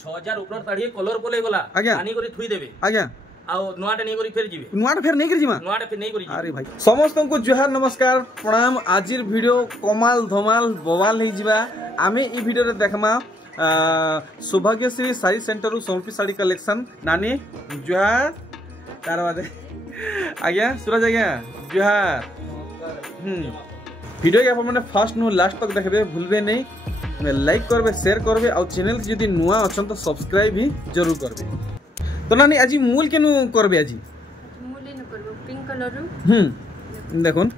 6000 ऊपर साड़ी कलर पले गला आनी करी थुई देबे आज्ञा आउ नुआटा नै करी फेर जिवे नुआटा फेर नै करी जिमा नुआटा फेर नै करी अरे भाई समस्त को जोहार नमस्कार प्रणाम। आजिर वीडियो कमाल धमाल बवाल हे जिबा आमे ई वीडियो रे देखमा सौभाग्यश्री साड़ी सेंटर रु सोलपी साड़ी कलेक्शन नानी जोहार कारवादे आज्ञा सूरज आज्ञा जोहार। वीडियो के आप मैंने फर्स्ट नु लास्ट तक देखबे भूलबे नहीं लाइक करबे शेयर करबे और चैनल से यदि नुआ अछन तो सब्सक्राइब भी जरूर करबे। तो नानी आज मूल के नु करबे आज मूल नु करबो पिंक कलर रु देखुन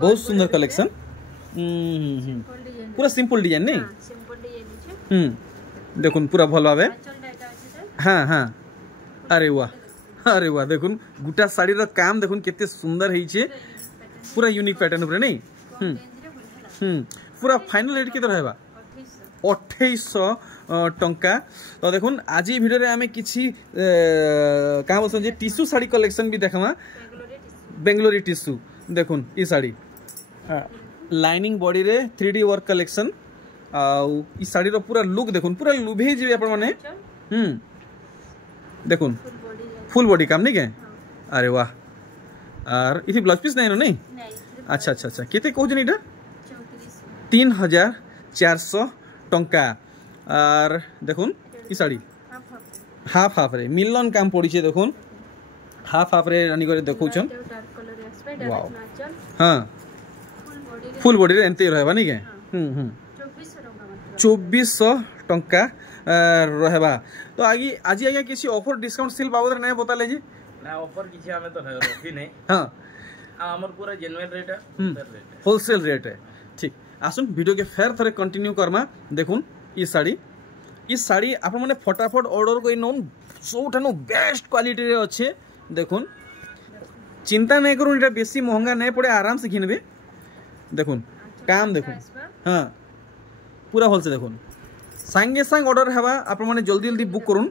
बहुत सुंदर कलेक्शन पूरा सिंपल डिजाइन नहीं सिंपल डिजाइन छै देखुन पूरा भल भाबे हां हां अरे वाह देखुन गुटा साड़ी रो काम देखुन केते सुंदर हेई छे पूरा यूनिक पैटर्न ऊपर नहीं पूरा फाइनल रेट केते रहबा 2800 टंका। तो देखुन आज वीडियो रे हमें किछि का बोलछन जे टिश्यू साड़ी कलेक्शन भी देखमा बेंगलोरी टिश्यू देखुन ई साड़ी लाइनिंग बॉडी रे 3D वर्क कलेक्शन आ ई साड़ी रो पूरा लुक देखुन पूरा लुभे जेबे अपन माने देखुन फुल बॉडी काम नहीं के अरे वाह और इथि ब्लाउज पीस नहीं अच्छा अच्छा अच्छा केते कहू जनी इटा 3400 टंका। और देखुन ई साड़ी हाफ हाफ रे मिलन काम पड़ी छे देखुन हाफ हाफ रे रानी करे देखौछन वाओ हां फुल बॉडी रे एंते रहबा नहीं के 2400 टंका रहबा। तो आगे आज आगे किसी ऑफर डिस्काउंट सेल बाबद नहीं बताले जी ना ऑफर किछि हमें तो रखी नहीं हां हमर पूरा जेन्युइन रेट है होलसेल रेट है ठीक। आसुन वीडियो के फेर थरे कंटिन्यू करमा देखुन ई साड़ी आप माने फटाफट ऑर्डर कोई नोन सोठानो बेस्ट क्वालिटी रे अच्छे देखुन चिंता नहीं करूँ इटा बेसी महंगा नहीं पड़े आराम से घिनबे देखुन काम देखुन हाँ पूरा होलसेल देखुन सांगे सांग ऑर्डर हवा आप माने जल्दी जल्दी बुक करूँ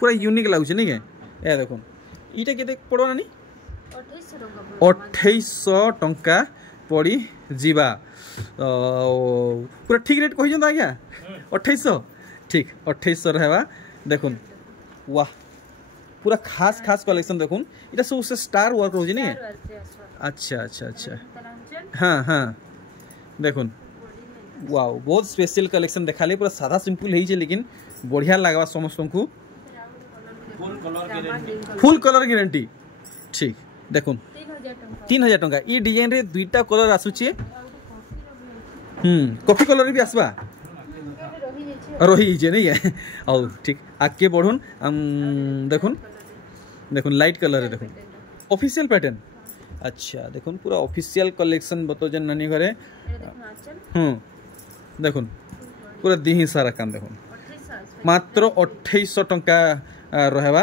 पूरा यूनिक लागुचे नहीं के ए देखुन इटा केते पड़ो नानी 2800 टंका पड़ी जीवा पूरा ठीक रेट कहि जंदा आज्ञा 2800 ठीक 2800 रहबा देखुन वाह पूरा खास खास कलेक्शन देखुन इटा सब से स्टार वर्क हो नहीं अच्छा अच्छा अच्छा हाँ हाँ देखुन वाओ बहुत स्पेशल कलेक्शन देखाले पूरा सादा सिंपल है लेकिन बढ़िया लगवा समस्त को फुल कलर गारंटी ठीक देखुन 3000 टंका ई डिजाइन रे दुईटा कलर आसुचे कॉफी कलर भी आसबा रही जे नहीं है और ठीक आगे बढ़ुन देखुन देखुन लाइट कलर है देखुन ऑफिशियल पैटर्न अच्छा देखुन पूरा ऑफिशियल कलेक्शन बतो जन नानी घरे देखुन पूरा दिही सारा काम देखुन मात्र 2800 टंका रहबा।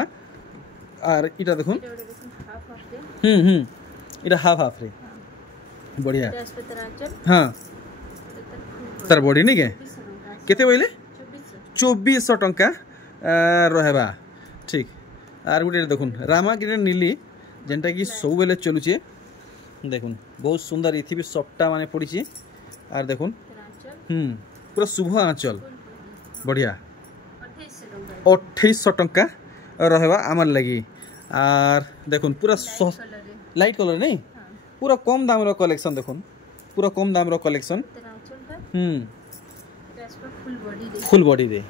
और इटा देखुन इटा हाफ हाफ रे बढ़िया हाँ तार बॉडी नहीं के केते बोले 2400 टंका रहबा ठीक। आर गुटे देखुन रामा ग्रीन नीली जेनटा कि सब बेले चलुचे देखुन बहुत सुंदर इथि भी सफ्टा माने पड़ी छी। आर देखुन पूरा शुभ आंचल बढ़िया 2800 टंका रहबा आमर लगी। आर देखुन पूरा लाइट कलर नहीं पूरा कम दाम रो कलेक्शन देखुन पूरा कम दाम रो कलेक्शन फुल बॉडी दे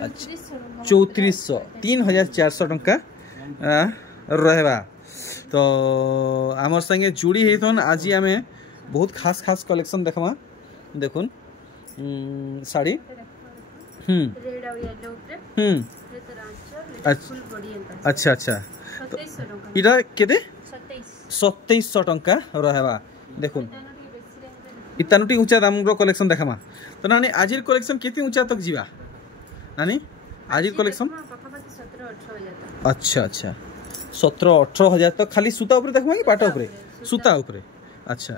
अच्छा 3400 टंका रहबा। तो आमर संगे जुड़ी हेतन आज आमे बहुत खास खास कलेक्शन देखमा देखुन साड़ी अच्छा अच्छा तो इटा केते 2700 टंका रहबा देखुन इतानुटी ऊंचा दाम रो कलेक्शन देखामा। तो नानी आजिर कलेक्शन केते ऊंचा तक जीवा नानी आजिर कलेक्शन अच्छा अच्छा 17-18 हजार तक खाली सूता ऊपर देखमा कि पाटा ऊपर सूता ऊपर अच्छा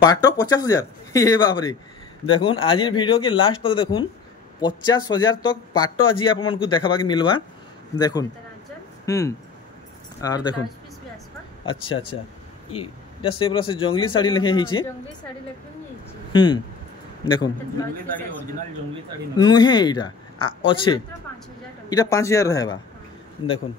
पाटो 50,000 ये बाप रे देखुन आजिर वीडियो के लास्ट तक देखुन 50,000 तक पाटो आज आप मन को देखबा के मिलवा देखुन और देखुन अच्छा अच्छा इटा सेबरा से जंगली साड़ी लेखे ही छी जंगली साड़ी लेखे ही छी देखुन नुहे इटा अच्छे मात्र 5000 टका इटा 5000 रहबा देखुन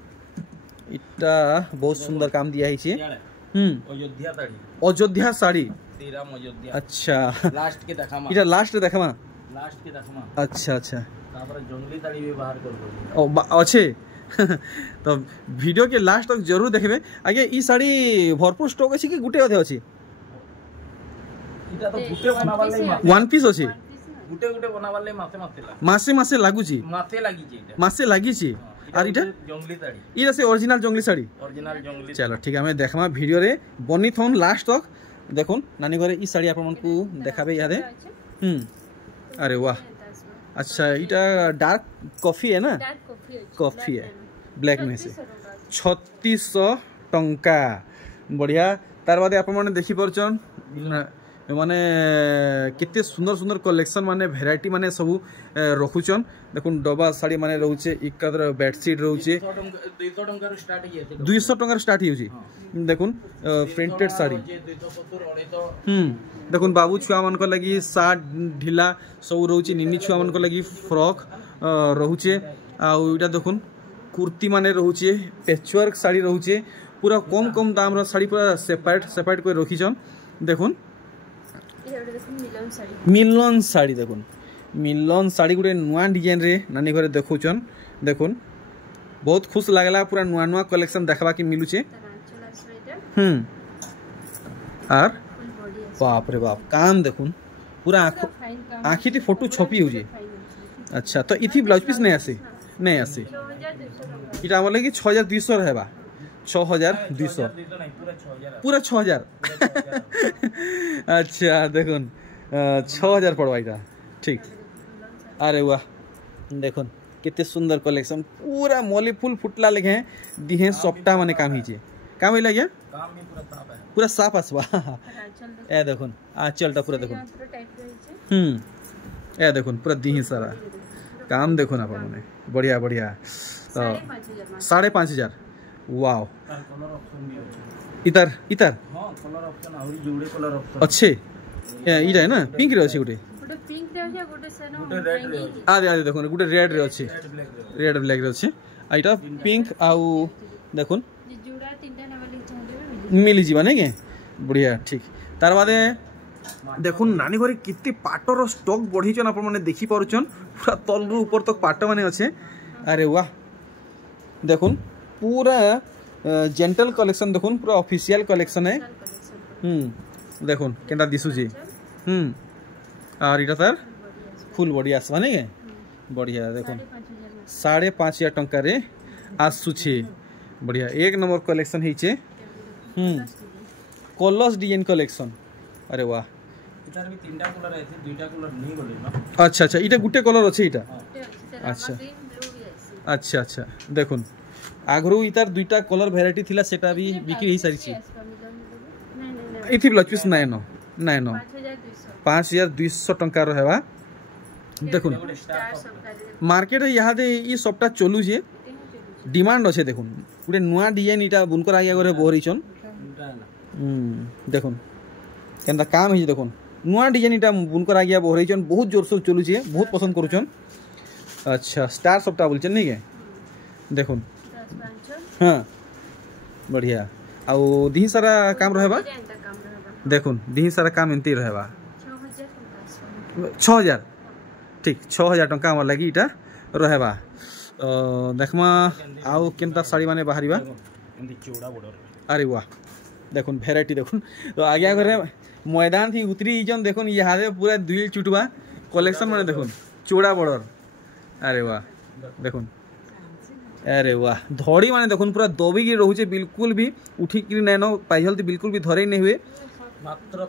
इटा बहुत सुंदर काम दिया है छे अयोध्या ताड़ी अयोध्या साड़ी श्रीराम अयोध्या अच्छा लास्ट के देखामा इटा लास्ट देखमा लास्ट के देखामा अच्छा अच्छा तापर जंगली ताड़ी भी बाहर कर दो ओ अच्छे तो वीडियो के लास्ट तक जरूर देखबे आगे ई साड़ी भरपूर स्टॉक अछि कि गुटे अधे अछि इटा तो गुटे बनावा ले वन पीस अछि गुटे गुटे बनावा ले मासे मासे लागु छी मासे लागी छी इटा मासे लागी छी और इटा जंगली ताड़ी इटा से ओरिजिनल जंगली साड़ी ओरिजिनल जंगली चलो ठीक है हमें देखमा वीडियो रे बनी थन लास्ट तक देखुन नानी घरे ई साड़ी आपन को देखाबे यादे अरे वाह अच्छा इटा डार्क कॉफी है ना डार्क कॉफी है कॉफी है ब्लैक में से 3600 टंका बढ़िया तार बादे आप माने देखि परछन माने कितने सुंदर सुंदर कलेक्शन माने वेराइटी माने सब रखुचन देखुन डबा साड़ी माने रहउचे इकदर बेडशीट रहउचे 200 टंका रो स्टार्ट हिए 200 टंका स्टार्ट हिउची देखुन प्रिंटेड साड़ी 270 250 देखुन बाबू छुआ मन को लगी सार्ट ढीला सब रहउचे निनी छुआ मन को लगी फ्रॉक रहउचे आ इटा देखुन कुर्ती माने रहउचे पैचवर्क साड़ी रहउचे पूरा कम कम दाम रो साड़ी पूरा सेपरेट कोइ रखिछन देखुन मिलन साड़ी देखुन मिलन साड़ी गुटे नुआ डिजाइन रे नानी घरे देखुचन देखुन बहुत खुश लागला पूरा नुआ नुआ कलेक्शन देखबा के मिलुचे आर बाप रे बाप काम देखुन पूरा आँखी ती फोटो छपी हो जे अच्छा तो इथि ब्लाउज पीस नहीं आसे इटा हमर लगी 6200 रहबा 6200 पूरा 6000 अच्छा देखुन 6000 पड़वा इटा ठीक अरे वाह देखुन कितने सुंदर कलेक्शन पूरा मौली फूल फुटला लगे दिहे सप्ताह माने काम हिचे काम होइला क्या काम में पूरा साफ आसबा ए देखुन आंचलटा पूरा देखुन ए देखुन पूरा दिही सारा काम देखुन आप माने बढ़िया बढ़िया 5500 वाओ इधर इधर हां कलर ऑप्शन आउरी जोड़े कलर ऑप्शन अच्छे इटा है ना पिंक रे अछि गुटे गुटे पिंक रे अछि गुटे सेनो रेड रे आदे आदे देखुन गुटे रेड रे अछि रेड ब्लैक रे अछि आइटा पिंक आउ देखुन जोड़ा तीनटा नेबली चाहले मिली जीवा नहीं के बढ़िया ठीक तार बादे देखुन नानी घरे कितने पाटर स्टॉक बढ़ीचन आप माने देखि पारुचन पूरा तल रु ऊपर तक पाट माने अच्छे अरे वाह देखुन पूरा जेंटल कलेक्शन देखुन पूरा ऑफिशियल कलेक्शन है देखुन केंदा दिसु जी और इटा तार फुल बॉडी आसबा नहीं के बढ़िया देखुन 5500 टंका रे आसुछे बढ़िया एक नंबर कलेक्शन हिचे कलर्स डिजाइन कलेक्शन अरे वाह इटार भी तीनटा कलर आइছে दुईटा कलर नहीं गले ना अच्छा अच्छा इटा गुटे कलर अछि इटा अच्छा अच्छा अच्छा देखुन आगरू इतार दुईटा कलर वैरायटी थिला सेटा भी बिक्री ही सारी छी इथि ब्लाउज पीस नाइ न 5200 टंका रहबा देखुन मार्केट यहाँ दे ई सबटा चलू जे डिमांड अच्छे देखुन गुटे नुआ डिजाइन इटा बुनकर आगे घरे बहरीचन देखुन केनता काम है देखुन नुआ डिजाइन इटा बुनकर आगे बहरीचन बहुत जोर से चलू छे बहुत पसंद करूचन अच्छा स्टार सबटा बोलचन नहीं के देखुन हाँ बढ़िया आउ दिही सारा काम रहबा देखुन दिही सारा काम एंती रहबा 6000 ठीक 6000 टंका हमर लगी इटा रहबा देखमा आउ केनता साड़ी माने बाहरीबा चौड़ा बॉर्डर अरे वाह देखुन वैरायटी देखुन तो आगे घरे मैदान थी उतरी जन देखुन यहाँ पूरा दुई चुटवा कलेक्शन माने देखुन चौड़ा बॉर्डर अरे वाह देखुन अरे वाह धड़ी माने देखुन पूरा दबी की रहउचे बिल्कुल भी उठी कि नैनो पाइहल बिल्कुल भी धरे नहीं हुए मात्र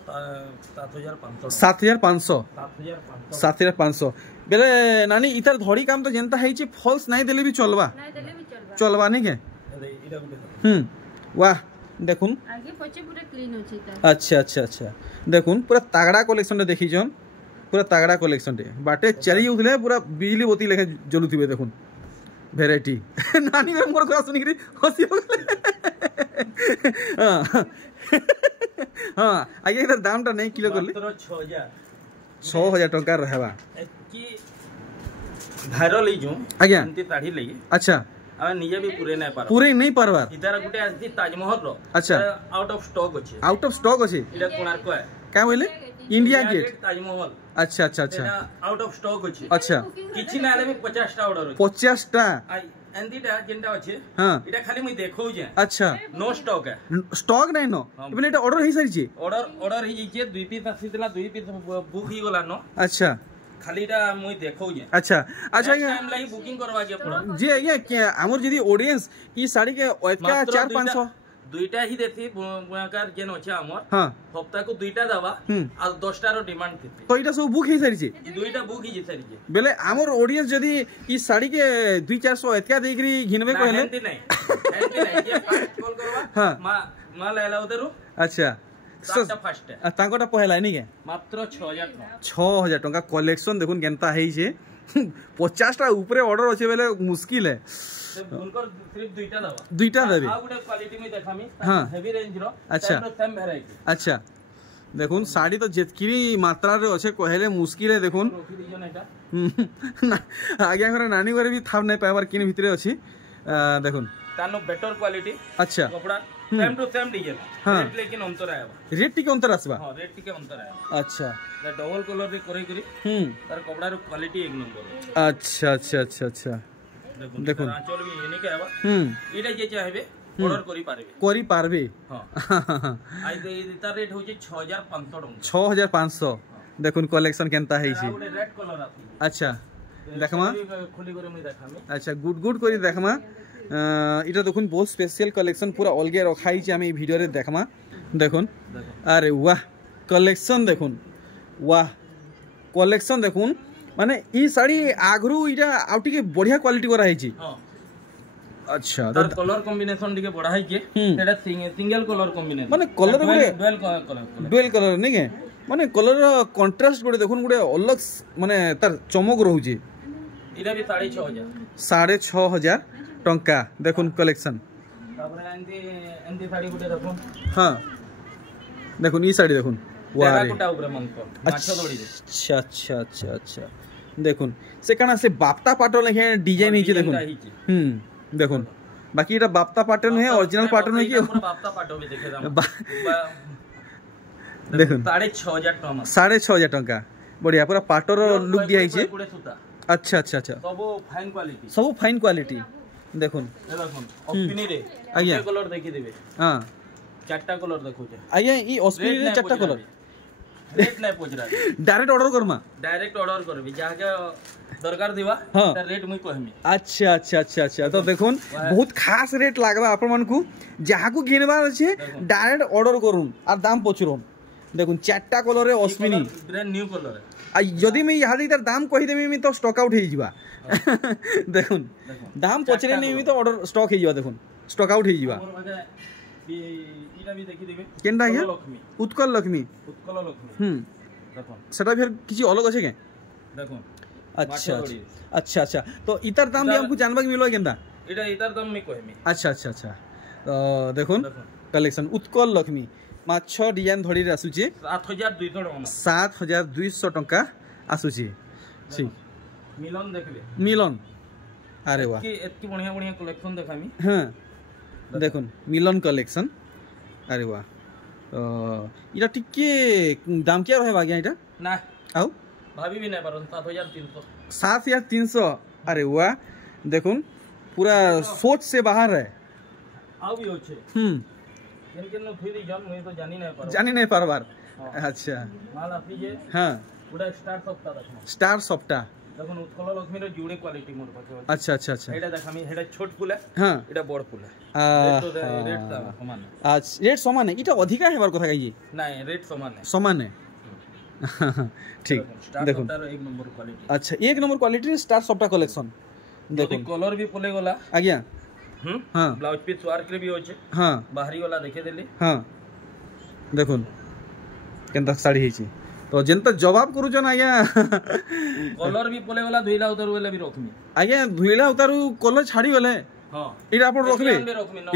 7500 बेले नानी इतार धड़ी काम तो जनता है फॉल्स नहीं देले भी चलवा नहीं के वाह देखुन आगे पछे पूरा क्लीन होची ता अच्छा अच्छा अच्छा देखुन पूरा तागड़ा कलेक्शन रे देखि जन पूरा तागड़ा कलेक्शन रे बाटे चली उठले पूरा बिजली बत्ती लेके जलुथिबे देखुन वैरायटी नानी में मोर कुरा सुनी हसी हो गले हां आगे इधर दामटा नहीं किलो करले मात्र 6000 टंका रहबा कि ଭାଇରାଲ ହେଇଛୁ ଆଜ୍ଞା ଏମିତି ଶାଢ଼ୀ ଲାଗି अच्छा ଆମେ ନିଜେ ବି ପୁରେଇ ନାଇଁ ପାର पूरे नहीं पारबार ଇତାର ଗୋଟେ ଆସିଛି ତାଜମହଲ ର अच्छा ଆଉଟ ଅଫ ଷ୍ଟକ୍ ଅଛି आउट ऑफ स्टॉक अच्छे ଏଇଟା କୋଣାର୍କ क्या बोले इंडिया गेट ତାଜମହଲ अच्छा अच्छा अच्छा ଏଇଟା ଆଉଟ ଅଫ ଷ୍ଟକ୍ ଅଛି अच्छा କିଛି ନା ହେଲେ ବି 50ଟା ଅର୍ଡର ଅଛି 50टा ଏମିତିଟା ଯେନ୍ଟା ଅଛି हाँ ଏଇଟା ଖାଲି ମୁଇଁ ଦେଖଉଛି अच्छा नो स्टॉक है स्टॉक नहीं नो इबले एटा ऑर्डर ही सारी ऑर्डर ही जे दुई पीस आसीतला दुई पीस बुक ही गला न अच्छा खालीटा मुई देखौजे अच्छा अच्छा ये टाइम लागि बुकिंग करवा के पड़ो जे ये हमर जदी ऑडियंस ई साड़ी के ओतका 4-500 दुईटा ही देती बुनाकार जेन अछि हमर हां हफ्ता को दुईटा दवा आ 10टा रो डिमांड थी तो इटा सब बुक ही सारी छे ई दुईटा बुक ही सारी जे बेले हमर ऑडियंस जदी ई साड़ी के 2-400 एतका देकरी घिनबे कहले हेंती नहीं जे फास्ट कॉल करवा हां मा लेला उधरु अच्छा सातटा फास्ट है तांकोटा पहला नहीं के मात्र 6000 टका 6000 टका कलेक्शन देखुन केनता हेई छे 50 टा ऊपर ऑर्डर अछि बेले मुश्किल है उनकर सिर्फ दुईटा दवा दुईटा देबे आ गुटे क्वालिटी में देखामी हां हेवी रेंज रो अच्छा सेम वैरायटी अच्छा देखुन साड़ी तो जेतकी मात्रा रे अछि कहले मुश्किल है देखुन रोकी दिजन एटा ना आगे घर नानी घरे भी थाप नहीं पाइबार किन भितरे अछि देखुन तानो बेटर क्वालिटी अच्छा कपड़ा सेम टू सेम डिजाइन हाँ। रेट लेकिन अंतर आएबा रेट टिके अंतर आसबा हां रेट टिके अंतर आएबा अच्छा द डबल कलर रे करे करी तार कपड़ा रो क्वालिटी एक नंबर अच्छा अच्छा अच्छा अच्छा देखो आंचल भी यूनिक आएबा इटा जे चाहेबे ऑर्डर करी पारबे हां आई दे तार रेट होचे 6500 टका 6500 देखुन कलेक्शन केनता है छी रेड कलर आती अच्छा देखमा खुली करे मैं देखामी अच्छा गुड गुड करी देखमा इटा देखुन बहुत स्पेशल कलेक्शन पूरा अलगे रखाई छी आमी वीडियो रे देखमा देखुन अरे वाह कलेक्शन देखुन वाह कलेक्शन देखुन माने ई साड़ी आगरू इटा आउटी के बढ़िया क्वालिटी करा है छी हां अच्छा तार कलर कॉम्बिनेशन दिके बढ़ाई के एटा सिंगल कलर कॉम्बिनेशन माने कलर गुडे डुअल कलर नहीं के माने कलर कंट्रास्ट गुडे देखुन गुडे अलग माने तार चमक रहउची इरा भी 6500 6500 टंका देखुन कलेक्शन तापर एंती साड़ी गुटे देखुन हां देखुन ई साड़ी देखुन वाह रे कोटा ऊपर मंको माछो दड़ी दे अच्छा अच्छा अच्छा अच्छा देखुन से काना से बाप्ता पाटो लेखे डिजाइन हिचे देखुन देखुन बाकी एटा बाप्ता पैटर्न है ओरिजिनल पैटर्न है कि बाप्ता पाटो भी देखे दाम देखुन 6500 टका 6500 टंका बढ़िया पूरा पाटोर लुक दिया हिचे गुडे सूता अच्छा अच्छा अच्छा सब फाइन क्वालिटी देखुन ए देखुन ऑस्पिनी रे आज्ञा कलर देखि देबे हां चारटा कलर देखो छे आज्ञा ई ऑस्पिनी रे चारटा कलर रेट नहीं पूछ रहा direct order Karma direct order करबी जाके दरकार दिवा हाँ। त रेट मुई कहमी अच्छा अच्छा अच्छा अच्छा तो देखुन बहुत खास रेट लागबा आपन मन को जहा को घिनबार अछि डायरेक्ट ऑर्डर करूम आ दाम पचरुम देखुन चारटा कलर रे ऑस्पिनी ब्रांड न्यू कलर है आ यदि मैं यहादी तार दाम कहि देबी मी तो स्टॉक आउट हे जिबा देखुन दाम पचरे नहीं तो ऑर्डर स्टॉक हे जिबा देखुन स्टॉक आउट हे जिबा इटा भी देखि देबे केनडा है उत्कल लक्ष्मी देखो सेटा फिर किछि अलग अछि के देखो अच्छा अच्छा अच्छा तो इतर दाम भी हमको जानबा के मिलो केनडा इतर दाम में कहमी अच्छा अच्छा अच्छा तो देखुन कलेक्शन उत्कल लक्ष्मी माछ डिजाइन धड़ी रे आसुची 7200 टंका आसुची ठीक मिलन देखबे मिलन अरे वाह एतकी बढ़िया बढ़िया कलेक्शन देखामी हां देखुन मिलन कलेक्शन अरे वाह तो इटा टिके दाम क्या रहे बागिया इटा ना आउ भाभी भी नहीं पारो 7300 7300 अरे वाह देखुन पूरा सोच से बाहर है आउ भी होछे केन फिर जन मैं तो जानी नहीं पारबार अच्छा माल आपी जे हां पूरा स्टार सप्ता देखो उत्कल लक्ष्मी रे जुड़े क्वालिटी मोर पाछे अच्छा अच्छा अच्छा एटा देखामी हेडा छोट फूल है हां एटा बड़ फूल है रेट समान आज रेट समान है इटा अधिका हेबार कथा कहिए नहीं रेट समान है ठीक देखो एक नंबर क्वालिटी अच्छा एक नंबर क्वालिटी स्टार सप्ता कलेक्शन देखो कलर भी पोले गला आज्ञा हां ब्लाउज पीस वर्क रे भी होचे हां बाहरी वाला देखे देली हां देखुन केनता साड़ी हिची तो जेनता जवाब करू जन आज्ञा कलर भी पोले गला धुइला उतार वाला भी रखमी आज्ञा धुइला उतारू कलर छाड़ी गले हां इटा अपन रखबे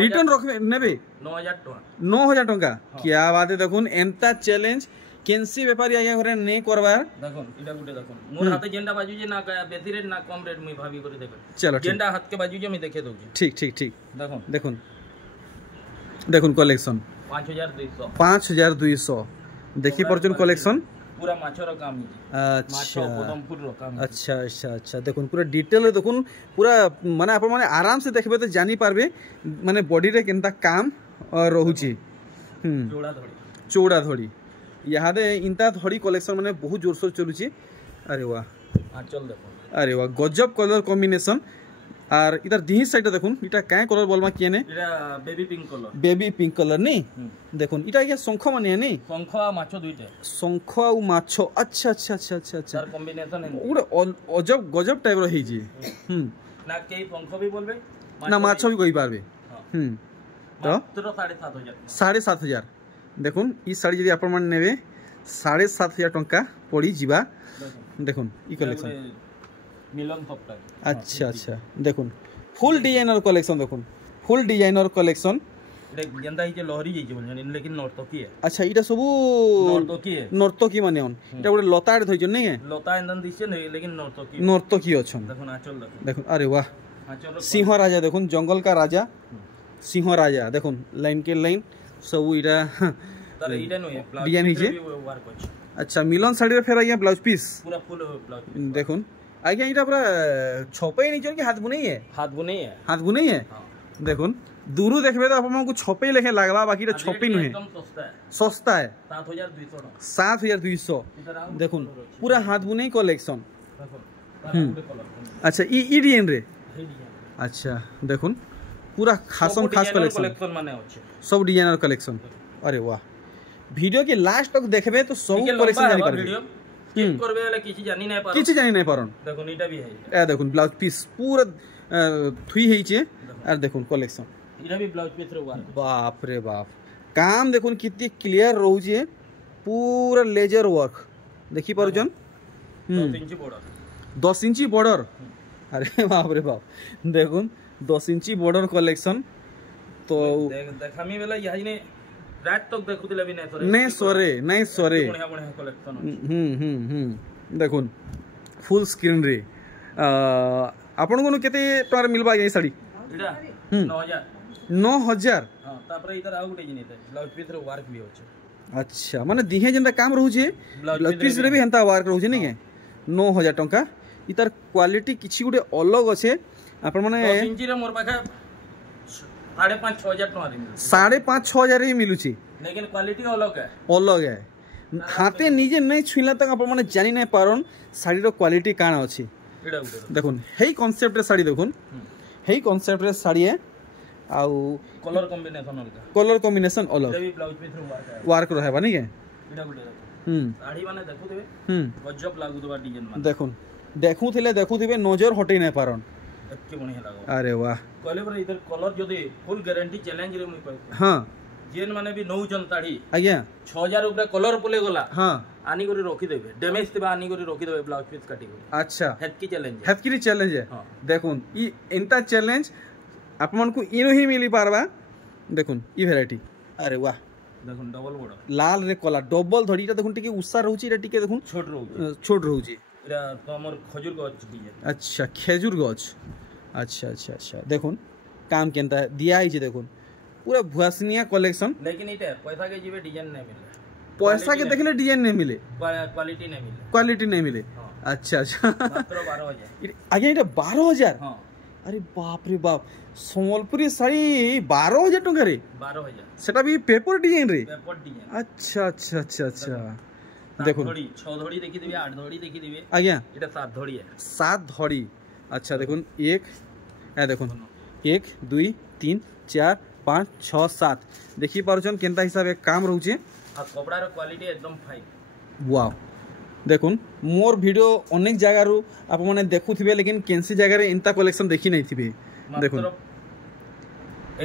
रिटर्न रखबे नेबे 9000 टका 9000 टका क्या बात है देखुन एंता चैलेंज কেনসি বেপারি আজ্ঞা ঘরে নে করবার দেখুন এটা গুটে দেখুন মোর হাতে যেটা বাজু যে না বেশি রেট না কম রেট মুই ভাবি করে দেখুন চলো যেটা হাত কে বাজু যে আমি দেখে দউছি ঠিক ঠিক ঠিক দেখুন দেখুন দেখুন কালেকশন 5200 দেখি পরজন কালেকশন পুরা মাছর কাম আচ্ছা পদমপুর র কাম আচ্ছা আচ্ছা আচ্ছা দেখুন পুরা ডিটেল দেখুন পুরা মানে আপন মানে আরাম সে দেখবে তো জানি পারবে মানে বডি রে কেনতা কাম রহুছি চৌড়া ধড়ি ইয়াদে ইনতা ধড়ি কালেকশন মানে বহুত জোরসোর চলুছি আরে বাহ আঁচল দেখুন আরে বাহ গজব কলর কম্বিনেশন আর ইধার দিহি সাইডটা দেখুন এটা কায় কলর বলমা কি নে এটা বেবি পিঙ্ক কলর নি দেখুন এটা কি শঙ্খ মানে নি শঙ্খ আর মাছ দুইটা শঙ্খ আর মাছ আচ্ছা আচ্ছা আচ্ছা আচ্ছা আচ্ছা তার কম্বিনেশন ওটা অজব গজব টাইপর হইজি না কেই শঙ্খ भी বলবে না মাছ भी কই পারবে তো মাত্র 7500 দেখুন এই শাড়ি যদি আপন মানে নেবে 7500 টাকা পড়ি যিবা দেখুন ই কালেকশন মিলন সপ্তাহ আচ্ছা আচ্ছা দেখুন ফুল ডিজাইনার কালেকশন দেখুন ফুল ডিজাইনার কালেকশন এটা যেনতা হিছে লহরি যাইছে বলছেন লেকিন নর্তকী আচ্ছা এটা সবু নর্তকী মানে এটা গোটে লতাড়ে ধইছন নাই লতা এন্দন দিছে লেকিন নর্তকী অছন দেখুন আঁচল দেখুন আরে বাহ সিংহ রাজা দেখুন জঙ্গল কা রাজা সিংহ রাজা দেখুন লাইন के लाइन सब इरा তার এইটা নয় ডিজাইন হিছে ওয়ার্ক আছে আচ্ছা মিলন শাড়ির ফের আইয়া ব্লাউজ পিস পুরা ফুল ব্লাউজ দেখুন আইয়া এটা পুরা ছপাই নিচে কি হাত বুনেই হাত বুনেই দেখুন दूरू देखबे तो अपन को छपे लेखे लगवा बाकी तो छपे नहीं एकदम सस्ता है 7200 देखुन पूरा हाथ बुने कलेक्शन अच्छा ई डिजाइन रे अच्छा देखुन पूरा खासम खास कलेक्शन माने होचे सब डिजाइनर कलेक्शन अरे वाह वीडियो के लास्ट तक देखबे तो सब कलेक्शन जानि पारबे चेक करबे वाला किछि जानि नै पारन देखुन इटा भी है ए देखुन ब्लाउज पीस पूरा थुई हेइचे और देखुन कलेक्शन इरा भी ब्लाउज पीस रे वर्क बाप रे बाप काम देखुन कितनी क्लियर रहउजे पूरा लेजर वर्क देखि पारुजन 10 इंची बॉर्डर अरे बाप रे बाप देखुन 10 इंची बॉर्डर कलेक्शन तो देखामी वाला यही ने रात तक देखुतिले भी नहीं सरे बढ़िया बढ़िया कलेक्शन देखुन फुल स्क्रीन रे आपण कोन केते टका मिलबा ये साड़ी इडा 9000 हां तापर इधर आउ गुटे जिनिते ब्लाउज पीस रे वर्क भी होचे अच्छा माने दिहे जेंता काम रहउजे ब्लाउज पीस रे भी हंता वर्क रहउजे नै के 9000 टका इतार क्वालिटी किछि गुटे अलग अछि आपण माने 10 इंची रे मोर पाखा 5.5-6,000 टका रे 5.5-6,000 ही मिलुछि लेकिन क्वालिटी अलग है हाथे निजे नहीं छुइला तक आपण माने जानि नै पारन साड़ी रो क्वालिटी काना अछि एडा देखुन हेई कांसेप्ट रे साड़ी देखुन हेई कांसेप्ट रे साड़ी है आउ कलर कॉम्बिनेशन अलग एटा भी ब्लाउज पीस रे वर्क रहबा नै के एडा गुटे साड़ी माने देखु देबे गजब लागु दबा डिजाइन माने देखुन देखुथिबे नजर हटै नै पारन एके बढ़िया लागो अरे वाह कहले पर इधर कलर जदी फुल गारंटी चैलेंज रे मुई कहै हां जेन माने भी नौ जनताड़ी आज्ञा 6000 ऊपर कलर पले गला हां आनी करी रखी देबे डैमेज तबा आनी करी रखी देबे ब्लाउज पीस काटी अच्छा हेतकी चैलेंज है देखुन ई एंता चैलेंज आपमन को इनो ही मिली पारबा देखुन ई वैरायटी अरे वाह देखुन डबल बॉर्डर लाल रे कला डबल धड़ीटा देखुन टिके उसा रहउची रे टिके देखुन छोट रहउची एरा तो हमर खजूर गछ डिजाइन अच्छा खेजूर गछ अच्छा देखुन काम केनता दिया आइजे देखुन पूरा भुआसनिया कलेक्शन लेकिन इटा पैसा के जीवे डिजाइन नहीं मिले पैसा के देखले डिजाइन नहीं मिले क्वालिटी नहीं मिले अच्छा मात्र 12000 आगे इटा 12000 हां अरे बाप रे बाप सम्बलपुरी साड़ी 12000 टका रे 12000 सेटा भी पेपर डिजाइन रे अच्छा देखो 6 धड़ी देखि देबे 8 धड़ी देखि देबे आज्ञा एटा 7 धड़ी है 7 धड़ी अच्छा देखुन एक ए देखुन 1 2 3 4 5 6 7 देखि पारछन केनता हिसाब काम रहउचे आ कपड़ा रो क्वालिटी एकदम फाइन वाओ देखुन मोर वीडियो अनेक जगह रु आप माने देखुथिबे लेकिन केनसी जगह रे इंता कलेक्शन देखि नै थिबे देखुन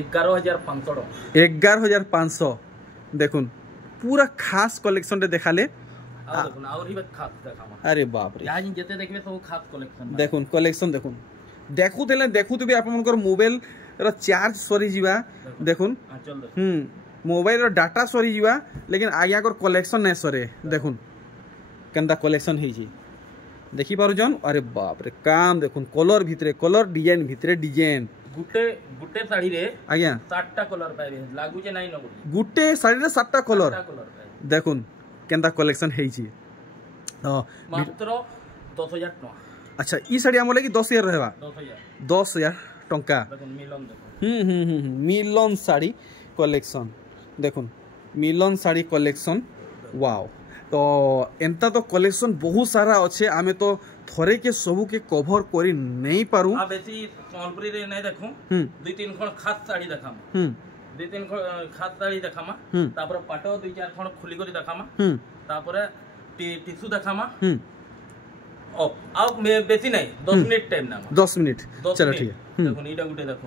11500 देखुन पूरा खास कलेक्शन रे देखाले देखुन और ही खास देखामा अरे बाप रे आज जते देखबे सब खास कलेक्शन देखुन कलेक्शन देखुन देखुथिबे आप मनकर मोबाइल रो चार्ज सरी जीवा देखुन मोबाइल रो डाटा सरी जीवा लेकिन आज्ञा कर कलेक्शन नहीं सरे देखुन केनता कलेक्शन है जी देखि पारु जन अरे बाप रे काम देखुन कलर भितरे कलर डिजाइन भितरे डिजाइन गुटे गुटे साड़ी रे आज्ञा 7टा कलर पाइबे लागु जे नाही न गुटे साड़ी रे 7टा कलर देखुन केनता कलेक्शन है जी मात्र 10000 टका अच्छा ई साड़ी हमर लागि 10000 रहबा 10000 टका देखुन मिलन देखुन मिलन साड़ी कलेक्शन देखुन मिलन साड़ी कलेक्शन वाओ तो एंता तो कलेक्शन बहुत सारा अच्छे आमे तो थरे के सबू के कवर करी नहीं पारू आ बेसी संबलपुरी रे नहीं देखू दुई तीन खण खास साड़ी देखाम दुई तीन खास साड़ी देखामा तापर पाटो दुई चार खण खुली करी देखामा तापर टिश्यू देखामा अब बेसी नहीं 10 मिनिट टाइम ना 10 मिनिट चलो ठीक है देखो इटा गुटे देखो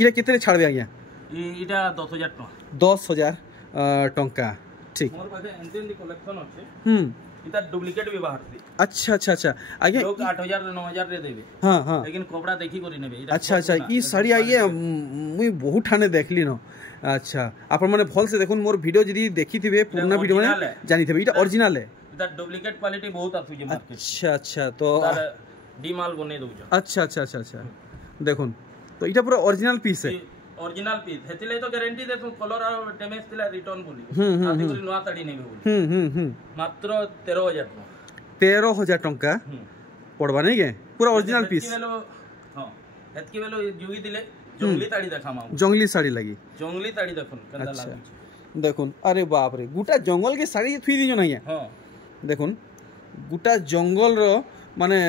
इटा कितने छाड़बे आज्ञा इटा 10000 टका 10000 टका ठीक मोर पासे एंटेन कलेक्शन अछि इता डुप्लीकेट भी बाहरती अच्छा अच्छा अच्छा आगे लोग 8000 9000 रे देबे हां हां लेकिन कपड़ा देखी करी नेबे अच्छा अच्छा ई साड़ी आइए मुई बहुत ठाने देखली न अच्छा आपण माने भल से देखुन मोर वीडियो जदी देखिथिबे पुराना वीडियो माने जानिथिबे इटा ओरिजिनल है इता डुप्लीकेट क्वालिटी बहुत आसु जे मार्केट अच्छा अच्छा तो डी माल बने दउ अच्छा अच्छा अच्छा अच्छा देखुन तो इटा पूरा ओरिजिनल पीस है ओरिजिनल पीस हेतिले तो गारंटी देसु कलर और डैमेज तिला रिटर्न बोली आदि करी नवा साड़ी नेबे बोली मात्र 13000 टका 13000 टका पड़बा नहीं के पूरा ओरिजिनल पीस हां हेतकी बेलो जुगी दिले जंगली साड़ी देखामा जंगली साड़ी लगी जंगली साड़ी देखुन कंदा लागी देखुन अरे बाप रे गुटा जंगल के साड़ी थुई दिजो नहीं है हां देखुन गुटा जंगल रो माने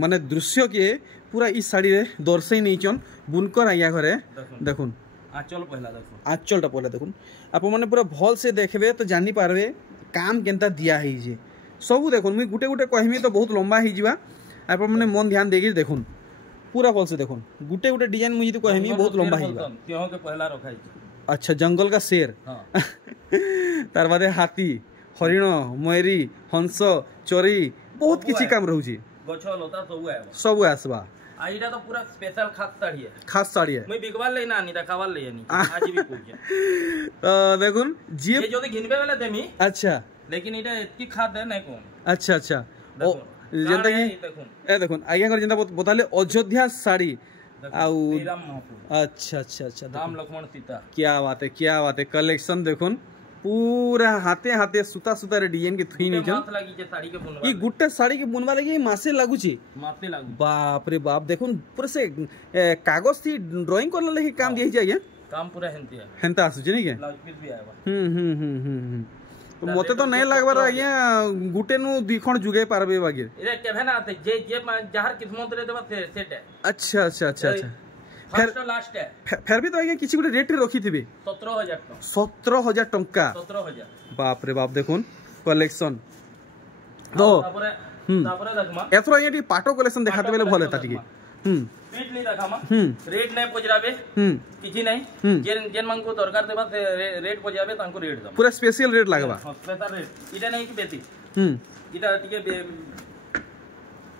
माने दृश्य के पूरा इस साड़ी रे दर्शई नहीं चन बुनकर आया घरे देखुन आंचल पहला देखुन आंचलटा पहला देखुन आप माने पूरा भल से देखबे तो जानी पारबे काम केनता दिया है जे सब देखुन मुई गुटे गुटे कहमी तो बहुत लंबा ही जीवा आप माने मन ध्यान देगी देखुन पूरा भल से देखुन गुटे गुटे डिजाइन मुई तो कहमी बहुत लंबा ही जीवा त्यों के पहला रखाई अच्छा जंगल का शेर हां तार बादे हाथी हरिण मयरी हंस चोरी बहुत किछि काम रहू छी गछ लता सब आसबा आइडा तो पूरा स्पेशल खास साड़ी है मैं बिगवाल ले ना देखावाल ले नहीं आज भी पूछ देखुन ये जो घिनबे वाला देमी अच्छा लेकिन इटा इतकी खाद है नहीं कोन अच्छा अच्छा ओ जेंता कि ए देखुन आज्ञा कर जेंता बताले अयोध्या साड़ी आउ अच्छा अच्छा अच्छा राम लक्ष्मण सीता क्या बात है कलेक्शन देखुन पूरा हाथे हाथे सुता सुता रे डिजाइन के थुई नहीं मास लागी जे साड़ी के बुनवा ई गुट्टा साड़ी के बुनवा लगी मासे लागू छी मासे लागू बाप रे बाप देखुन पूरा से कागज थी ड्राइंग करला लगी काम दिया जाय काम पूरा हेंती है हेंता आसु छी नहीं के ब्लाउज पीस भी आएबा तो मते तो नहीं लागबार आज्ञा गुटे नु दुई खण जुगे पारबे बागे ए केभे ना आते जे जहर किस्मत रे देबा सेट है अच्छा अच्छा अच्छा अच्छा फर्स्ट लास्ट है फिर भी तो आगे किसी गुटे रेट रे रखी थिबे 17000 टका 17000 टका 17000 बाप रे बाप देखुन कलेक्शन तो तापरे देखमा एथरो ये पाटो कलेक्शन देखाते बेले भले ता टिके पीट नहीं देखामा रेट नहीं पजराबे किछि नहीं जेन मांगको दरकार देबा रेट पजाबे तांको रेट दम पूरा स्पेशल रेट लागबा स्पेशल रेट इटा नहीं कि बेसी इटा टिके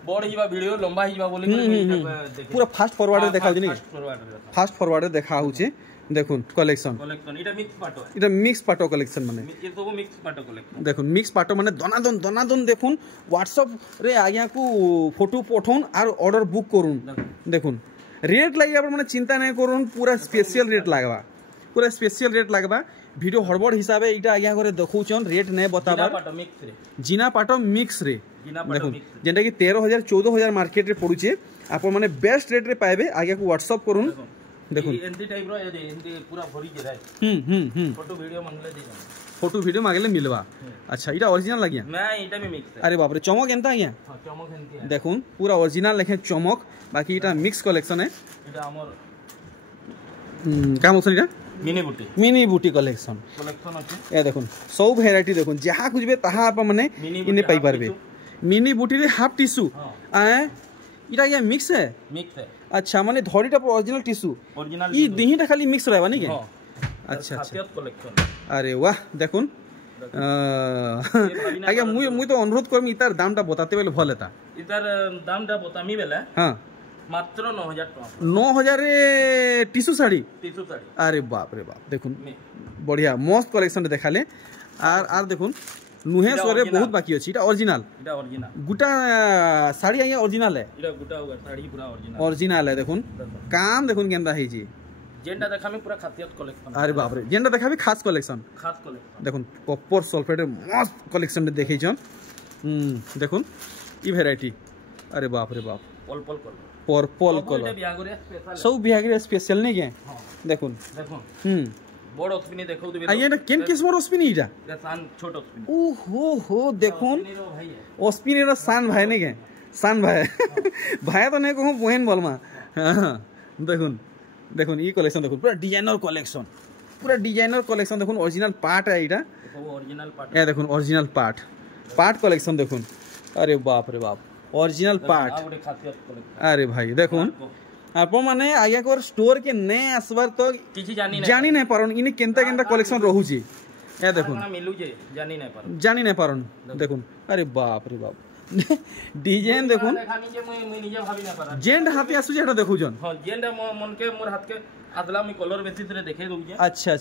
बड़ हिबा वीडियो लंबा हिबा बोली पूरा फास्ट फॉरवर्ड रे देखाउ जनी फास्ट फॉरवर्ड रे देखा होचे देखुन कलेक्शन इटा मिक्स पाटो कलेक्शन माने ये तो मिक्स पाटो कलेक्शन देखुन मिक्स पाटो माने दनादन देखुन व्हाट्सएप रे आज्ञा को फोटो पठौन और ऑर्डर बुक करून देखुन रेट लागि आपण माने चिंता नहीं करून पूरा स्पेशल रेट लागबा पूरा स्पेशल रेट लागबा वीडियो हड़बड़ हिसाबे इटा आज्ञा करे देखौचन रेट नहीं बताबा जिना पाटो मिक्स रे देखुन जेंटा कि 13000 14000 मार्केट रे पडुचे आपण माने बेस्ट रेट रे पाइबे आज्ञा को व्हाट्सएप करून देखुन एंटी टाइप रो एंटी पूरा भरी जे राय फोटो वीडियो मांगले दे फोटो वीडियो मांगले मिलवा अच्छा इटा ओरिजिनल लागिया नहीं इटा में मिक्स है अरे बाप रे चमक एंता आज्ञा हां चमक एंती है देखुन पूरा ओरिजिनल लेखे चमक बाकी इटा मिक्स कलेक्शन है इटा हमर काम ओसरीटा मिनी बूटी कलेक्शन अछि ए देखुन सब वैरायटी देखुन जहा खुजबे ताहा आप माने इने पाई परबे मिनी बूटी रे हाफ टिश्यू इटा ये मिक्स है अच्छा माने धड़ीटा ओरिजिनल टिश्यू ई दिहीटा खाली मिक्स रहबा नहीं के अच्छा अच्छा कलेक्शन अरे वाह देखुन आज्ञा मुई तो अनुरोध करमी इतार दामटा बताते बेले भल हेता इतार दामटा बतामी बेले हां মাত্র 9000 টাকা 9000 রে টিস্যু শাড়ি আরে বাপ রে বাপ দেখুন বড়িয়া মস্ত কালেকশন দেখালে আর দেখুন নুহে সরে বহুত বাকি আছে এটা অরিজিনাল গুটা শাড়ি আইয়া অরিজিনাল है এটা গুটা শাড়ি পুরা অরিজিনাল है দেখুন কাম দেখুন কেনটা হইছি যেটা দেখামি পুরা খাসিয়ত কালেকশন আরে বাপ রে যেটা দেখাবি খাস কালেকশন দেখুন কপার সলফেটের মস্ত কালেকশন দেখাইছন দেখুন ই ভ্যারাইটি আরে বাপ রে বাপ पर्पल कलर सब बिहागरे स्पेशल नहीं के देखुन बड़ स्पिनी देखौ दिबे आ ये केन किस्मर स्पिनी इटा सान छोट स्पिनी हो देखुन स्पिनी रो सान भाई नहीं के सान भाई भाई तो नहीं कहूं बहन बोलमा देखुन देखुन ई कलेक्शन देखुन पूरा डिजाइनर कलेक्शन देखुन ओरिजिनल पार्ट है इटा ओरिजिनल पार्ट ए देखुन ओरिजिनल पार्ट कलेक्शन देखुन अरे बाप रे बाप ओरिजिनल पार्ट अरे भाई देखुन आपण माने आगे कोर स्टोर के ने आसबार तो किछि जानी नहीं पारन इने केनता कलेक्शन रहूची ए देखुन मिलू जे जानी नहीं पारन देखुन अरे बाप रे बाप डिजाइन देखुन जेंड हाथी आसु जेटा देखु जन हां जेंड मन के मोर हाथ के आदला मी कलर बेसिस रे देखे दउ जे अच्छा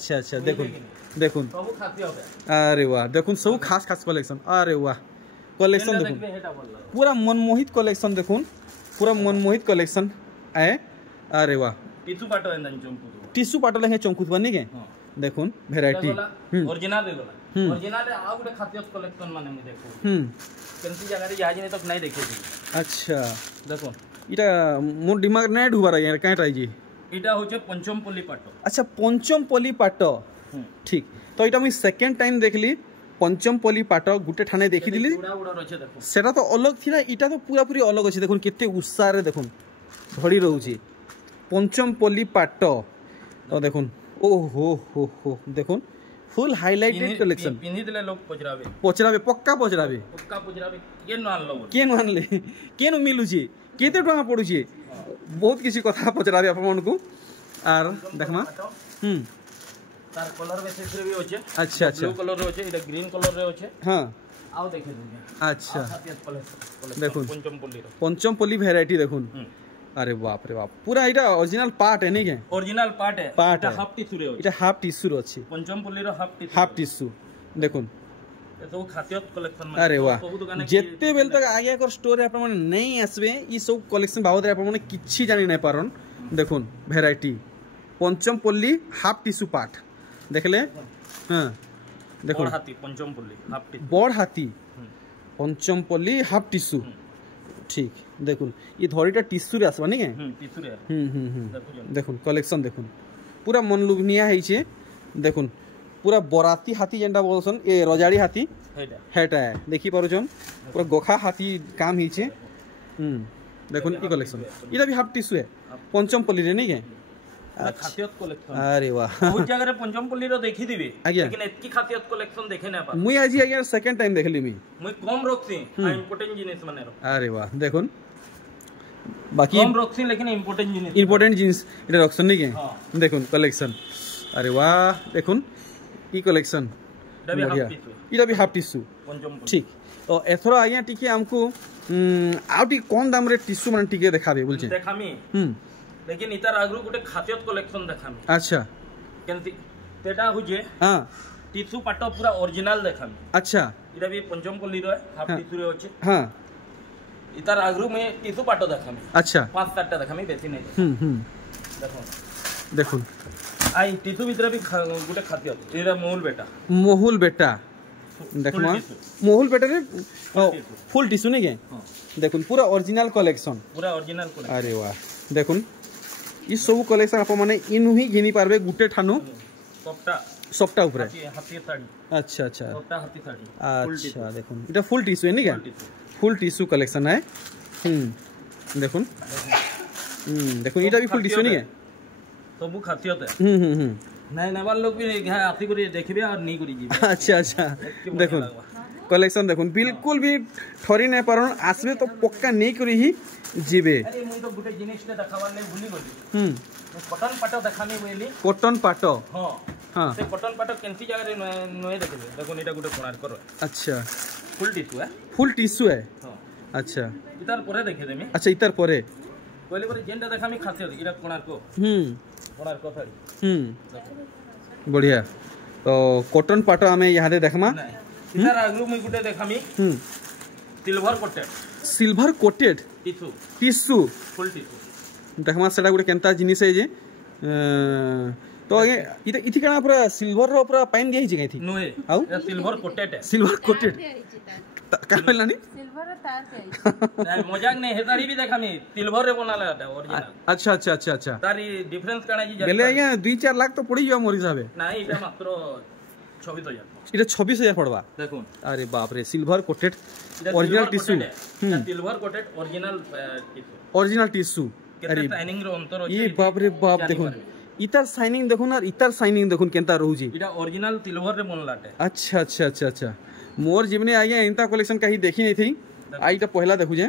देखुन सब खासी हो अरे वाह देखुन सब खास कलेक्शन अरे वाह कलेक्शन देखुन पूरा मनमोहित कलेक्शन देखुन पूरा मनमोहित कलेक्शन है अरे वाह टिश्यू पाटो लेखे चंकुत बनी के देखुन वैरायटी ओरिजिनल आ गुटे खासियत कलेक्शन माने मी देखो केनसी जगह रे याज ने तक नहीं देखे अच्छा देखो इटा मोर दिमाग नै ढुबार यार काई ट्राई जी इटा होचे पंचमपल्ली पाटो अच्छा पंचमपल्ली पाटो ठीक तो इटा मी सेकंड टाइम देखली पंचमपल्ली पाट गुटे ठाने देखी दिली सेटा तो अलग थिला इटा तो पूरा पूरी अलग अछि देखुन केते उत्साह रे देखुन धड़ी रहउची पंचमपल्ली पाट तो देखुन ओ हो देखुन फुल हाइलाइटेड कलेक्शन पिनि दिले लोग पचरावे पक्का पचरावे केन मानले केन मिलुची केते टका पडुची बहुत किसी कथा पचरावे आपन को आर देखमा तार कलर बेसिस रे भी होचे अच्छा ब्लू कलर रे होचे इटा ग्रीन कलर रे होचे हां आओ देखे दे अच्छा देखुन पंचमपल्ली वैरायटी देखुन अरे बाप रे बाप पूरा इटा ओरिजिनल पार्ट है नहीं के ओरिजिनल पार्ट है इटा हाफ टिश्यू रे होचे इटा हाफ टिश्यू रे अछि पंचमपल्ली रो हाफ टिश्यू देखुन ए तो खासियत कलेक्शन में अरे वाह जेते बेल तक आगे कर स्टोर अपन माने नहीं आसबे ई सब कलेक्शन बाबद रे अपन माने किछि जानि नै पारन देखुन वैरायटी पंचमपल्ली हाफ टिश्यू पार्ट देखले हाँ देखो बड़ हाथी पंचमपल्ली हाफ टिश्यू ठीक देखुन ये धड़ीटा टिश्यू रे आसबा नहीं के देखुन कलेक्शन देखुन पूरा मनलुभनिया है देखुन पूरा बराती हाथी जेंटा बोलसन ए रजाड़ी हाथी हेटा है देखि पारुछन पूरा गोखा हाथी काम हिचे देखुन ई कलेक्शन इटा भी हाफ टिश्यू है पंचमपल्ली रे नहीं के खासियत कलेक्शन अरे वाह बहुत जगह रे पंचमपल्ली रो देखि दिबे लेकिन एतकी खासियत कलेक्शन देखे ना पा मुई आजी आगे सेकंड टाइम देखली मुई कम रोकसी इंपोर्टेंट जिनिस माने रो अरे वाह देखुन बाकी कम रोकसी लेकिन इंपोर्टेंट जिनिस इटा रखसन नहीं के देखुन कलेक्शन अरे वाह देखुन ई कलेक्शन इटा भी हाफ टिश्यू ठीक तो एथरो आगे टिके हमको आउटी कम दाम रे टिश्यू माने टिके देखाबे बोलछे देखामी लेकिन इतार आगरु गुटे खासियत कलेक्शन देखामी अच्छा केनती तेटा हुजे हां टिश्यू पाटो पूरा ओरिजिनल देखामी अच्छा इटा भी पंचमपल्ली रो हाफ टिश्यू रे होचे हां इतार आगरु में टिश्यू पाटो देखामी अच्छा 5-7 टा देखामी बेसी नहीं देखो देखुन आई टिश्यू भीतर भी गुटे खासियत एरा मोहुल बेटा देखमा मोहुल बेटा रे फुल टिश्यू नहीं के देखुन पूरा ओरिजिनल कलेक्शन अरे वाह देखुन ई सब कलेक्शन आप माने इनु ही घिनी पारबे गुटे ठानु सप्ता ऊपर हाथी साड़ी अच्छा सप्ता हाथी साड़ी अच्छा देखुन इटा फुल टिश्यू है नहीं क्या फुल टिश्यू कलेक्शन है देखुन देखुन इटा भी फुल टिश्यू नहीं है सब खासियत है नहीं नवाल लोग भी आती करी देखबे और नहीं करी जी अच्छा देखुन कलेक्शन देखुन बिल्कुल भी ठरी नहीं पारन आसबे तो पक्का नहीं करी ही जीबे अरे मुई तो गुटे जिनिस ने देखावार नै भूली गली कॉटन पाटो देखामी बोली कॉटन पाटो हां हां से कॉटन पाटो केनसी जगह रे नय देखले देखुन एटा गुटे कोणार करो अच्छा फुल टिश्यू है हां अच्छा इतार परे देखे देमी अच्छा इतार परे कहले पर जेंटा देखामी खासियत इरा कोणार्क कोणार्क साड़ी बढ़िया तो कॉटन पाटो हमें यहाँ दे देखमा इधर आगरू में गुटे देखामी silver coated tissue full tissue देखमा सेटा गुटे केनता जिनिस है जे तो आगे इथि कना पूरा सिल्वर रो पूरा पाइन दिया हिची गई नो है सिल्वर कोटेड का बोलना नहीं सिल्वर तार के नहीं मजाक नहीं हेतारी भी देखामी सिल्वर रे बनाला ओरिजिनल अच्छा तारी डिफरेंस काना जी बेले आया 2-4 लाख तो पड़ी जाओ मोर हिसाबे नहीं इटा मात्र 26000 इटा 26000 पड़वा देखो अरे बाप रे silver coated original tissue silver coated original tissue अरे शाइनिंग रो अंतर ये बाप रे बाप देखो इतार शाइनिंग देखो ना इतार शाइनिंग देखो केनता रहूजी इटा ओरिजिनल सिल्वर रे बनलाटे अच्छा मोर जीवने आगे इंता कलेक्शन कहीं देखी नहीं थी आईटा पहला देखु जे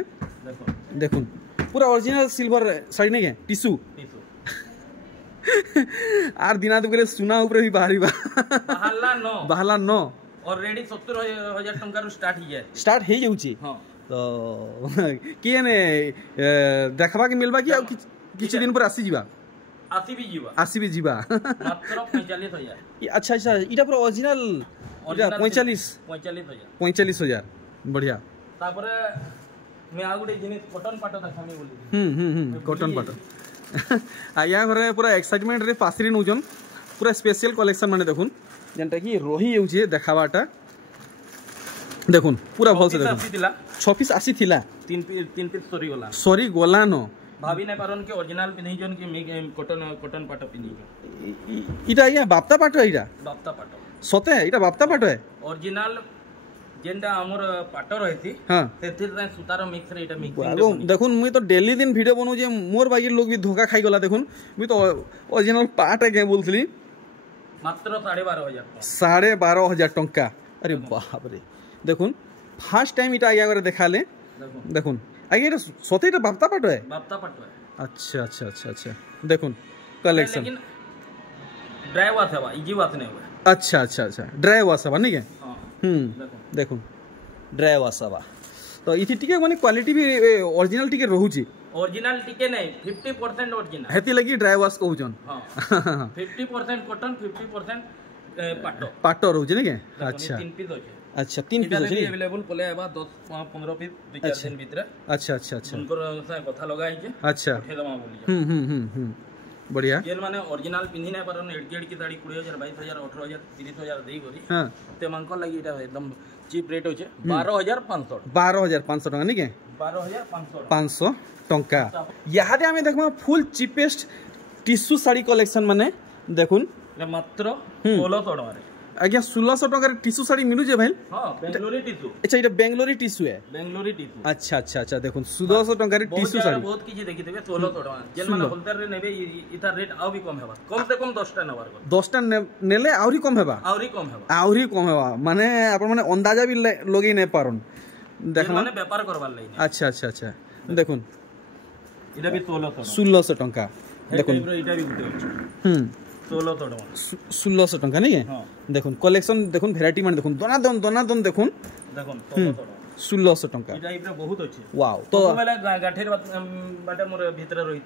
देखो पूरा ओरिजिनल सिल्वर साड़ी नहीं है टिश्यू आर दिना तो सुना ऊपर भी बाहरी बाहला नो ऑलरेडी 70000 टंका रो स्टार्ट हे जाउची हां तो किए ने देखबा के मिलबा कि किछ दिन पर आसी जीवा आसी भी जीवा मात्र 45000 अच्छा इटा पूरा ओरिजिनल 45000 बढ़िया तापरे मैं आ गुटे जिनिस कॉटन पाटो देखामी बोली कॉटन पाटो आया घरे पूरा एक्साइटमेंट रे पासरी नउजन पूरा स्पेशल कलेक्शन माने देखुन जेंटा कि रही जाउछे देखाबाटा देखुन पूरा भल से देखुन 6 पीस आसी थिला 3 पीस सॉरी गोला न भाभी नै पारन के ओरिजिनल पिनी जन के कॉटन पाटो पिनी इटा या बाप्ता पाटो बाप्ता पाटो सते इटा बाप्ता पाटो है ओरिजिनल जेंडा हमर पाटो रहती हां तेथिर ता सुतार मिक्स रे इटा मिक्सिंग देखुन मुई तो डेली दिन वीडियो बनउ जे मोर बागी लोग भी धोखा खाई गला देखुन मुई तो ओरिजिनल पाट है के बोलथली मात्र 12500 टंका अरे बाप रे देखुन फर्स्ट टाइम इटा आया करे देखाले देखुन आगे इटा सते इटा बाप्ता पाटो है अच्छा देखुन कलेक्शन लेकिन ड्राई वाश है इजी वाश नहीं हुआ अच्छा ड्राई वाश है नहीं के देखुन ड्राई वाश है तो इथि टिके माने क्वालिटी भी ओरिजिनल टिके रहूची ओरिजिनल टिके नहीं 50% ओरिजिनल हेती लगी ड्राई वाश कहउजन हां 50% कॉटन 50% पाटो रहूची नहीं के अच्छा 3 पीस होचे अच्छा 3 पीस होचे अवेलेबल कोले आबा 10-15 पीस 2-4 दिन भीतर अच्छा उनकर से कथा लगाई जे अच्छा उठे दमा बोली बढ़िया जेल माने ओरिजिनल पिन्ही नै परन एडकेड की साड़ी 20000 22000 18000 30000 देई करी हां ते मांको लागि इटा एकदम चीप रेट होचे 12500 टका नहीं के 12500 टंका यादे हमें देखमा full cheapest tissue sari collection माने देखुन मात्र 1600 टका आज्ञा 1600 टका टिश्यू साड़ी मिलु जे भाई हां बेंगलोरी टिश्यू अच्छा इटा बेंगलोरी टिश्यू है अच्छा देखुन 1600 टका टिश्यू साड़ी बहुत किछि देखि देबे 1600 टका जेल माने होलसेल रे नेबे इता रेट आउ भी कम हेबा कम से कम 10 टा नबार 10 टा नेले आउरी कम हेबा माने आपन माने अंदाजा भी लोगे नै पारन देख माने व्यापार करबार लई अच्छा देखुन इटा भी 1600 टका देखुन इटा भी गुटे 1600 टका नहीं है देखुन कलेक्शन देखुन वैरायटी मान देखुन दोना देखुन 1600 टका इटा इबरे बहुत अछि वाओ तो वाला गाठेर बाटे मोर भीतर रही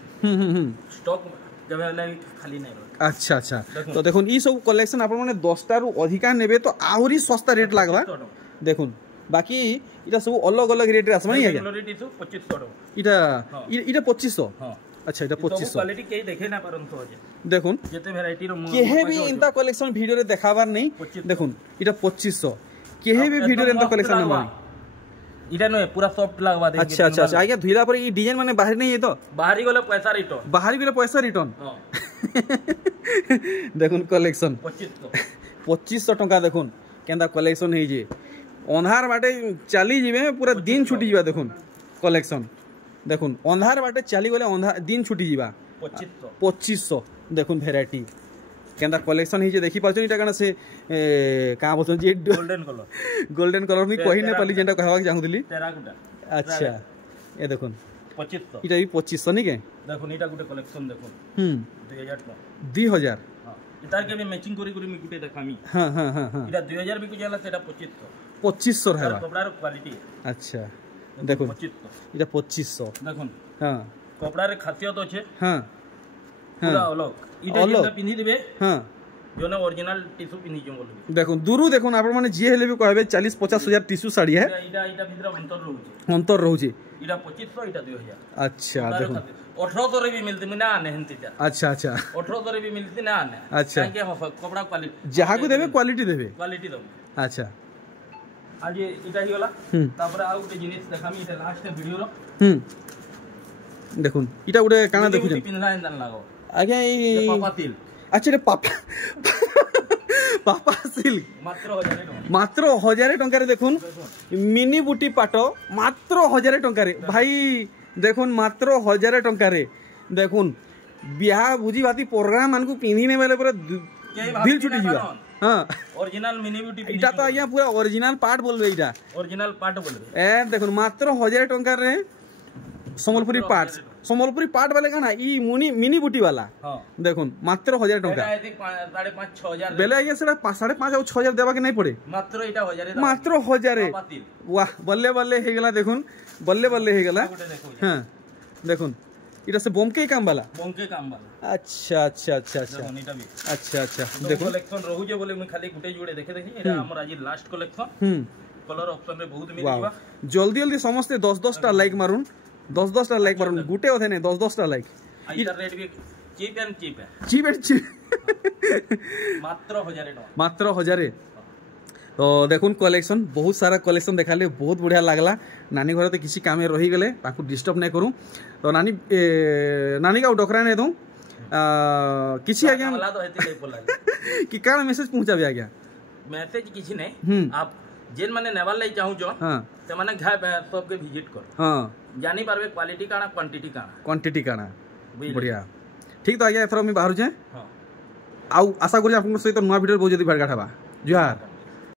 स्टॉक जबे खाली नहीं रही अच्छा तो देखुन ई सब कलेक्शन आपन माने 10 टा रु अधिका नेबे तो आउरी सस्ता रेट लागबा देखुन बाकी इटा सब अलग रेट रे आसबा नहीं है बेंगलोरी टिश्यू 2500 इटा 2500 हां अच्छा इटा 2500 क्वालिटी के देखे ना परन तो देखुन जते वैरायटी रो केहे भी इंता कलेक्शन वीडियो रे देखाबार नहीं देखुन इटा 2500 केहे भी वीडियो रे इंता कलेक्शन नहीं इटा न पूरा सॉफ्ट लागबा दे अच्छा आगे धुइला पर ई डिजाइन माने बाहर नहीं है तो बाहरी गले पैसा रिटर्न हां देखुन कलेक्शन 2500 टका देखुन केंदा कलेक्शन हे जे अंधार बाटे चली जीवे पूरा दिन छुटी जीवा देखुन कलेक्शन देखुन अंधार बाटे चली गले दिन छुटी जीवा 2500 देखुन वैरायटी केंदा कलेक्शन ही जे देखि पाछन इटा कना से का बोलछन जे गोल्डन कलर मी कहि ने पाली जेंटा कहवा चाहूतली टेराकोटा अच्छा ये देखुन 2500 इटा भी 2500 नहीं के देखुन इटा गुटे कलेक्शन देखुन 2000 हां इतार के भी मैचिंग करी मी गुटे देखामी हां इटा 2000 भी कुछ जाला सेटा 2500 है कपड़ा रो क्वालिटी अच्छा देखुन 2500 इटा 2500 देखुन हां कपड़ा रे खासियत अच्छे हां पूरा अलग इटा जेटा पिन्ही देबे हां जोने ओरिजिनल टिश्यू पिन्ही जो बोलबे देखो दूरु देखो आपण माने जे हेले भी कहबे 40-50 हजार टिश्यू साड़ी है इटा भीतर अंतर रहउचे इटा 2500 इटा 2000 अच्छा देखो 1800 रे भी मिलती ना नेहंतीटा अच्छा अच्छा 1800 रे भी मिलती ना ने अच्छा काहे कपड़ा क्वालिटी जहा को देबे क्वालिटी दो अच्छा आज इटा ही वाला तापर आ उटे जिनिस देखामी इटा लास्ट वीडियो रो देखुन इटा उडे काना देखु पिनला एंदन लागो आगे पापा तिल अच्छा रे पापा सिल्क मात्र 1000 टंका रे देखुन मिनी बुटी पाट मात्र 1000 टंका रे भाई देखुन मात्र 1000 टंका रे देखुन बियाह भुजी बाती प्रोग्राम मानकु पिन्ही ने बेले पूरा दिल छुटी जीवा हां ओरिजिनल मिनी ब्यूटी इटा तो आया पूरा ओरिजिनल पार्ट बोलबे इटा ओरिजिनल पार्ट बोलबे ए देखुन मात्र 1000 टंका रे संबलपुरी पार्ट वाले का ना ई मिनी बुटी वाला हां देखुन मात्र 1000 टंका 5.5-6,000 बेले आगे सेटा 5.5 और 6,000 देबा के नहीं पड़े मात्र इटा 1000 मात्र 1000 वाह बल्ले बल्ले हे गेला देखुन बल्ले बल्ले हे गेला हां देखुन इटा से बोमके काम वाला अच्छा अच्छा अच्छा अच्छा अच्छा अच्छा देखो कलेक्शन रहू जे बोले मैं खाली गुटे जोड़े देखे देखी एटा हमर आज लास्ट कलेक्शन कलर ऑप्शन रे बहुत मिल जीवा जल्दी जल्दी समस्त 10-10 टा लाइक मारुन 10-10 टा लाइक मारुन गुटे होथे ने 10-10 टा लाइक इधर रेट भी चीप एंड चीप मात्र 1000 टका मात्र 1000 तो देखुन कलेक्शन बहुत सारा कलेक्शन देखाले बहुत बढ़िया लागला नानी घर तो किसी काम रही गले ताकू डिस्टर्ब नहीं करूँ तो नानी का डकरा नहीं दूँ किसी आज्ञा कि काण मेसेज पहुंचाबे आज्ञा मैसेज किसी नहीं आप जेन माने नेवाल लाई चाहू जो हां से माने घाय सब के विजिट कर हां जानी पारबे क्वालिटी काना क्वांटिटी काना बढ़िया ठीक तो आज्ञा एथरो मी बाहर जे हां आउ आशा करी आपन सहित नवा वीडियो बहुत जल्दी भेट गाठाबा जुहार।